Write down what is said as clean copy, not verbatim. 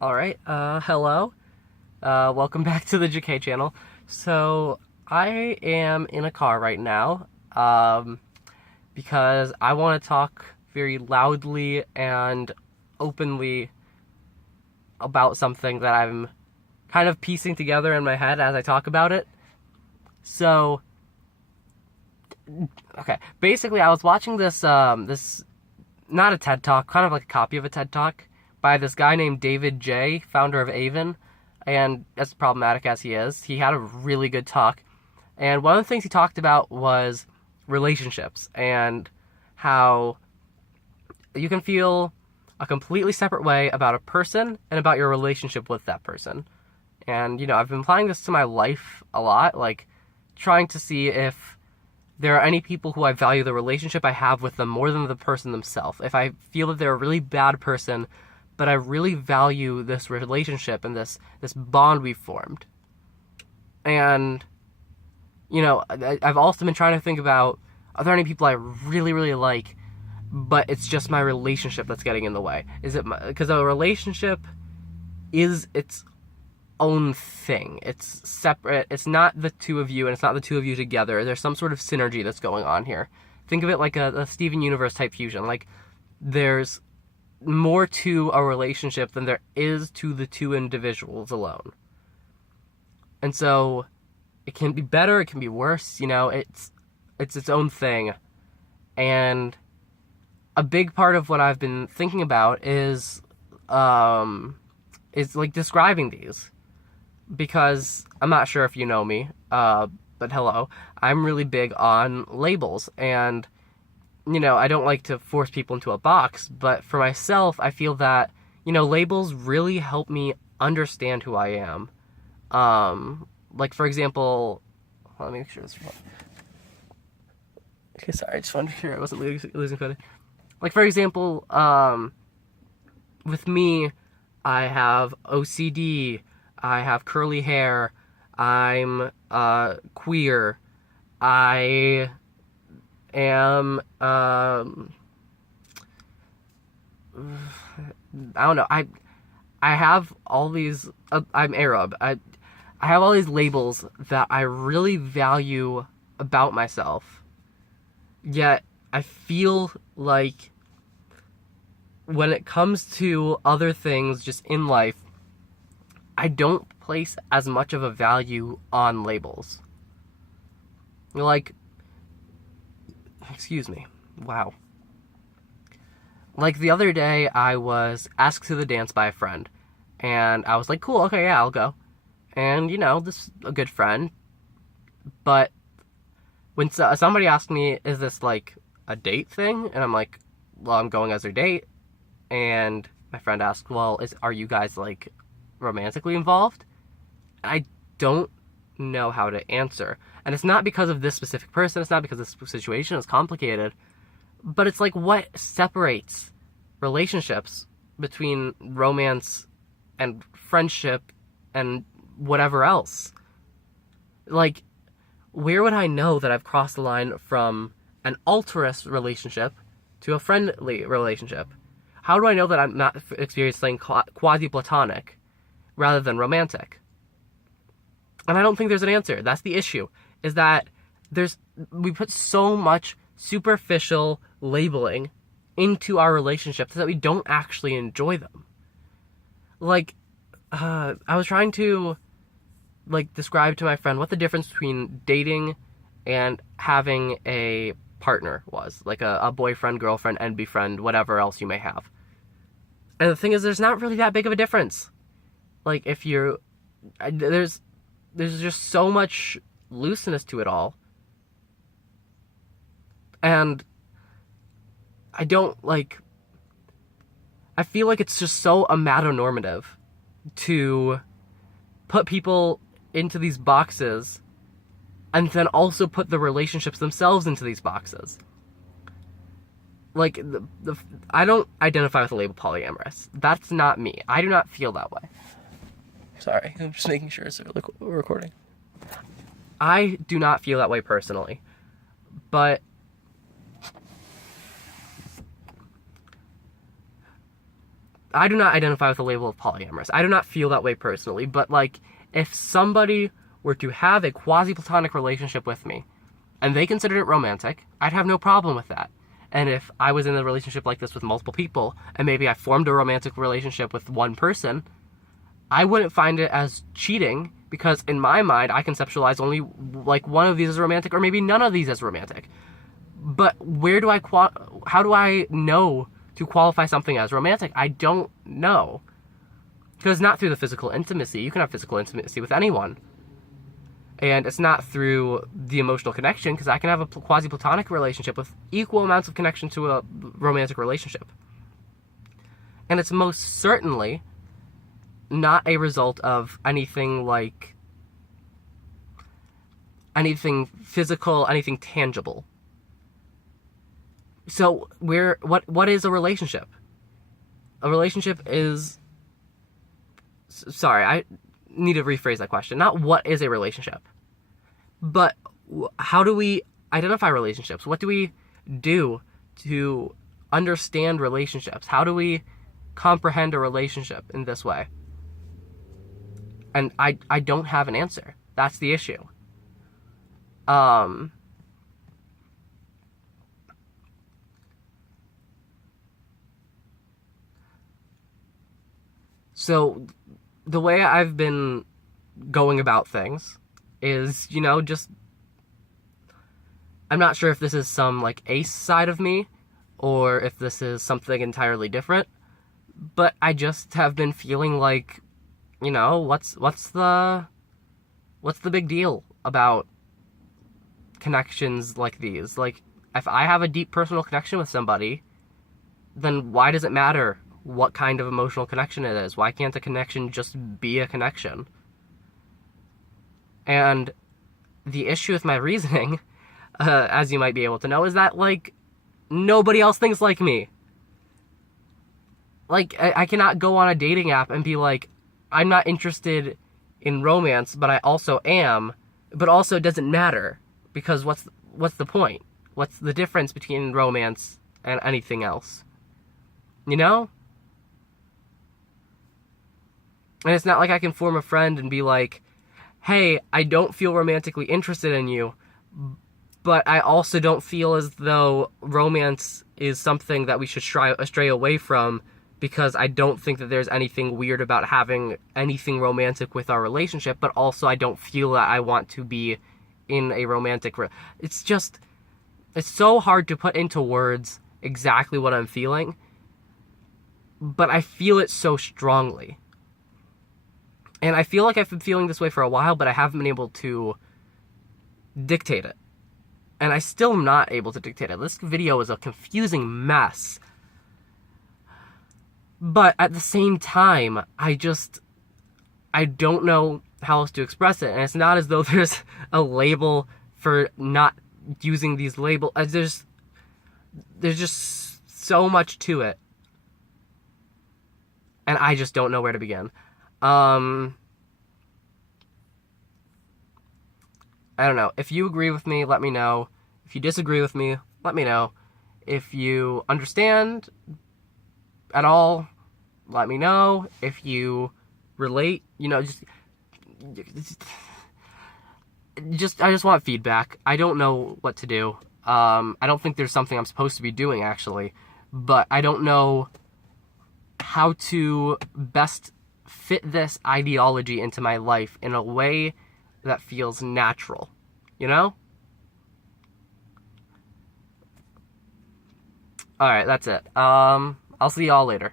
Alright, hello. Welcome back to the JK channel. So, I am in a car right now, because I want to talk very loudly and openly about something that I'm kind of piecing together in my head as I talk about it. So, okay, basically I was watching this, not a TED Talk, kind of like a copy of a TED Talk, by this guy named David J., founder of Avon, and as problematic as he is, he had a really good talk. And one of the things he talked about was relationships, and how you can feel a completely separate way about a person and about your relationship with that person. And, I've been applying this to my life a lot, like, trying to see if there are any people who I value the relationship I have with them more than the person themselves. If I feel that they're a really bad person, but I really value this relationship and this bond we've formed. And, I've also been trying to think about, are there any people I really, really like, but it's just my relationship that's getting in the way? Is it because a relationship is its own thing. It's separate. It's not the two of you, and it's not the two of you together. There's some sort of synergy that's going on here. Think of it like a Steven Universe type fusion. Like, there's more to a relationship than there is to the two individuals alone. And so it can be better, it can be worse, it's its own thing. And a big part of what I've been thinking about is like describing these, because I'm not sure if you know me, but hello, I'm really big on labels, and I don't like to force people into a box, but for myself, I feel that, labels really help me understand who I am. Like, for example, let me make sure this is okay, sorry, I just wanted to make sure I wasn't losing footage. Like, for example, with me, I have OCD, I have curly hair, I'm, queer, I am, I don't know, I have all these, I'm Arab, I have all these labels that I really value about myself, yet I feel like when it comes to other things just in life, I don't place as much of a value on labels. Like, excuse me, wow. Like, the other day, I was asked to the dance by a friend, and I was like, cool, okay, yeah, I'll go. And, this is a good friend, but when somebody asked me, is this, like, a date thing? And I'm like, well, I'm going as their date. And my friend asked, well, are you guys, like, romantically involved? I don't know how to answer. And it's not because of this specific person, it's not because this situation is complicated, but it's like, what separates relationships between romance and friendship and whatever else? Like, where would I know that I've crossed the line from an altruist relationship to a friendly relationship? How do I know that I'm not experiencing quasi-platonic rather than romantic? And I don't think there's an answer. That's the issue, is that we put so much superficial labeling into our relationships that we don't actually enjoy them. Like, I was trying to, like, describe to my friend what the difference between dating and having a partner was. Like a boyfriend, girlfriend, NB friend, whatever else you may have. And the thing is, there's not really that big of a difference. Like, if you're... There's just so much looseness to it all. And I don't, like... I feel like it's just so amatonormative to put people into these boxes and then also put the relationships themselves into these boxes. Like, I don't identify with the label polyamorous. That's not me. I do not feel that way. Sorry, I'm just making sure it's recording. I do not feel that way personally. But I do not identify with the label of polyamorous. I do not feel that way personally, but, like, if somebody were to have a quasi-platonic relationship with me, and they considered it romantic, I'd have no problem with that. And if I was in a relationship like this with multiple people, and maybe I formed a romantic relationship with one person, I wouldn't find it as cheating, because in my mind, I conceptualize only, like, one of these as romantic, or maybe none of these as romantic. But how do I know to qualify something as romantic? I don't know. Because it's not through the physical intimacy. You can have physical intimacy with anyone. And it's not through the emotional connection, because I can have a quasi-platonic relationship with equal amounts of connection to a romantic relationship. And it's most certainly not a result of anything physical, anything tangible. So what is a relationship? A relationship is... Sorry, I need to rephrase that question. Not what is a relationship, but how do we identify relationships? What do we do to understand relationships? How do we comprehend a relationship in this way? And I don't have an answer. That's the issue. So the way I've been going about things is, just... I'm not sure if this is some, like, ace side of me, or if this is something entirely different, but I just have been feeling like, what's the big deal about connections like these? Like, if I have a deep personal connection with somebody, then why does it matter what kind of emotional connection it is? Why can't a connection just be a connection? And the issue with my reasoning, as you might be able to know, is that, like, nobody else thinks like me. Like, I cannot go on a dating app and be like, I'm not interested in romance, but I also am, but also it doesn't matter, because what's the point? What's the difference between romance and anything else? And it's not like I can form a friend and be like, hey, I don't feel romantically interested in you, but I also don't feel as though romance is something that we should stray away from, because I don't think that there's anything weird about having anything romantic with our relationship, but also I don't feel that I want to be in a romantic... It's so hard to put into words exactly what I'm feeling, but I feel it so strongly. And I feel like I've been feeling this way for a while, but I haven't been able to dictate it. And I still am not able to dictate it. This video is a confusing mess. But at the same time, I don't know how else to express it. And it's not as though there's a label for not using these labels. There's just so much to it. And I just don't know where to begin. I don't know. If you agree with me, let me know. If you disagree with me, let me know. If you understand at all, let me know. If you relate, I just want feedback. I don't know what to do. I don't think there's something I'm supposed to be doing, actually. But I don't know how to best fit this ideology into my life in a way that feels natural, Alright, that's it. I'll see y'all later.